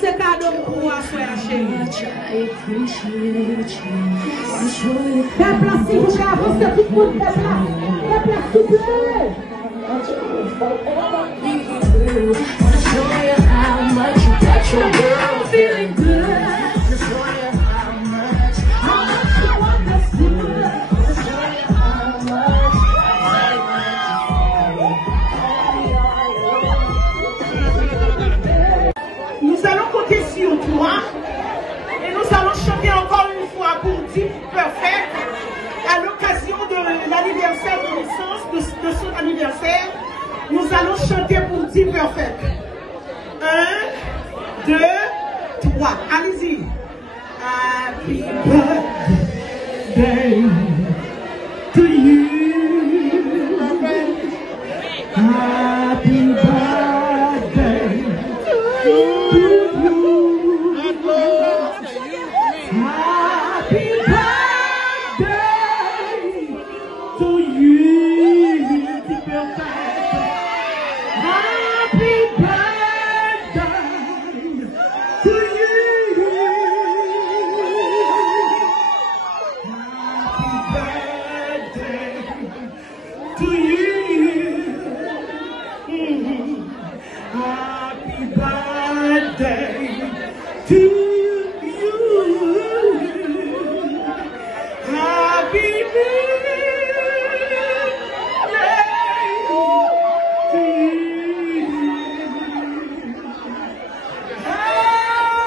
c'est cadeau pour moi, frère chérie. Peuple, s'il vous plaît, avancez tout le monde, peuple, s'il vous plaît. Feeling good. Nous allons compter sur toi et nous allons chanter encore une fois pour Deep Perfect à l'occasion de l'anniversaire de naissance, de son anniversaire. Nous allons chanter pour Deep Perfect. 1, 2, 3. Allez-y. Happy birthday to you. Happy birthday to you. Happy birthday to you. Deep Perfect. Happy birthday to you. Happy birthday to you. Happy birthday to you. Happy birthday. Happy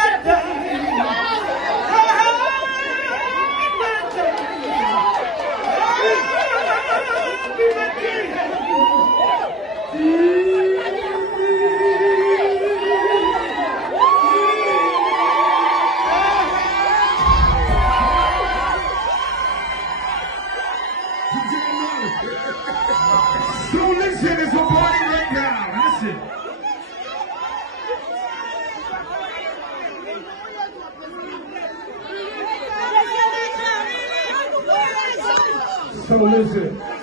birthday. So listen, it's a party right now. Listen. So listen.